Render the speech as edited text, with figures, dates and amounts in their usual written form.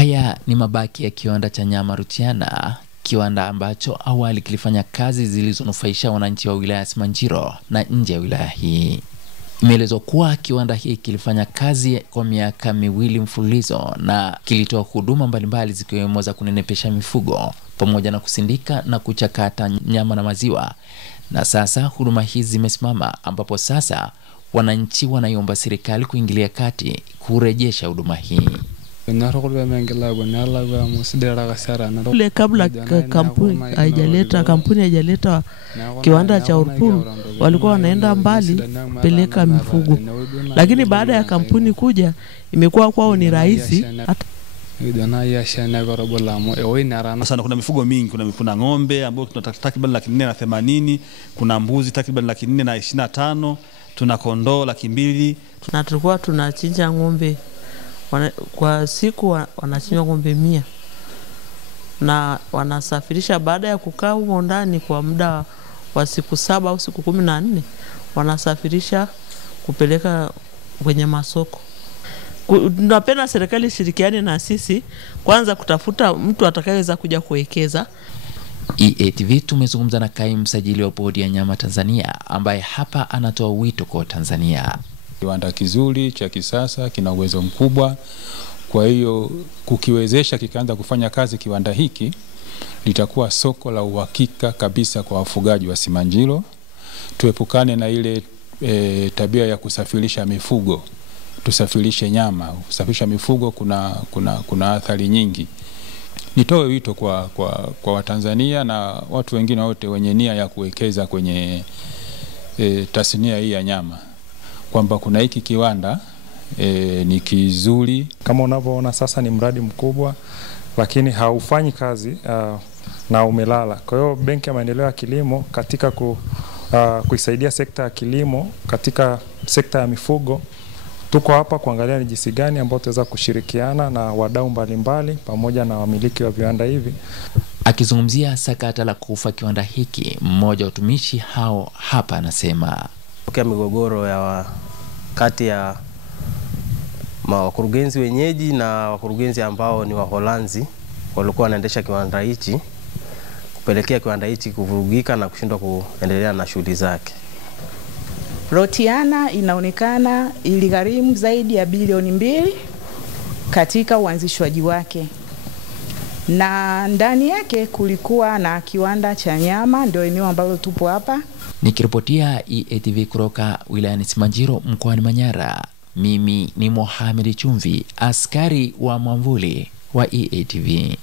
Haya ni mabaki ya kiwanda cha nyama Rutiana, kiwanda ambacho awali kilifanya kazi zilizonufaisha wananchi wa wilaya ya Simanjiro na nje ya wilaya hii. Imeelezwa kuwa kiwanda hiki kilifanya kazi kwa miaka 2 mfululizo na kilitoa huduma mbalimbali zikiwemo za kunenepesha mifugo pamoja na kusindika na kuchakata nyama na maziwa. Na sasa huduma hizi zimesimama, ambapo sasa wananchi wanaiomba serikali kuingilia kati kurejesha huduma hii. Ile kabla kampuni haijaleta kiwanda cha Urpuru, walikuwa wanaenda mbali peleka mifugo, lakini baada ya kampuni kuja imekuwa kwao ni rahisi. Sasa kuna mifugo mingi, kuna ng'ombe ambao tunataka takriban 480, kuna mbuzi takriban 425, tuna kondoo 200, na tulikuwa tunachinja ng'ombe kwa siku wanachinja ng'ombe 100 na wanasafirisha. Baada ya kukaa huko ndani kwa muda wa siku 7 au siku 14, wanasafirisha kupeleka kwenye masoko. Tunapenda serikali shirikiane na sisi, kwanza kutafuta mtu atakayeweza kuja kuwekeza. EATV tumezungumza na kaimu msajili wa bodi ya nyama Tanzania, ambaye hapa anatoa wito kwa Tanzania. Kiwanda kizuri cha kisasa, kina uwezo mkubwa. Kwa hiyo kukiwezesha kikaanza kufanya kazi kiwanda hiki, litakuwa soko la uhakika kabisa kwa wafugaji wa Simanjiro. Tuepukane na ile tabia ya kusafirisha mifugo. Tusafirishe nyama. Kusafirisha mifugo kuna athari nyingi. Nitoe wito kwa Watanzania na watu wengine wote wenye nia ya kuwekeza kwenye tasnia hii ya nyama, kwamba kuna hiki kiwanda ni kizuri. Kama unavyoona sasa ni mradi mkubwa, lakini haufanyi kazi na umelala. Kwa hiyo Benki ya Maendeleo ya Kilimo katika kuisaidia sekta ya kilimo katika sekta ya mifugo, tuko hapa kuangalia ni jinsi gani ambao tutaweza kushirikiana na wadau mbalimbali pamoja na wamiliki wa viwanda hivi. Akizungumzia sakata la kufa kiwanda hiki, mmoja wa watumishi hao hapa anasema kwa migogoro ya kati ya wakurugenzi wenyeji na wakurugenzi ambao ni Waholanzi walikuwa wanaendesha kiwanda hichi, kupelekea kiwanda hichi kuvurugika na kushindwa kuendelea na shughuli zake. Rutiana inaonekana iligharimu zaidi ya bilioni 2 katika uanzishwaji wake, na ndani yake kulikuwa na kiwanda cha nyama, ndio eneo ambalo tupo hapa. Nikiripotia EATV kutoka wilayani Simanjiro mkoani Manyara, mimi ni Mohamed Chumvi, askari wa mwamvuli wa EATV.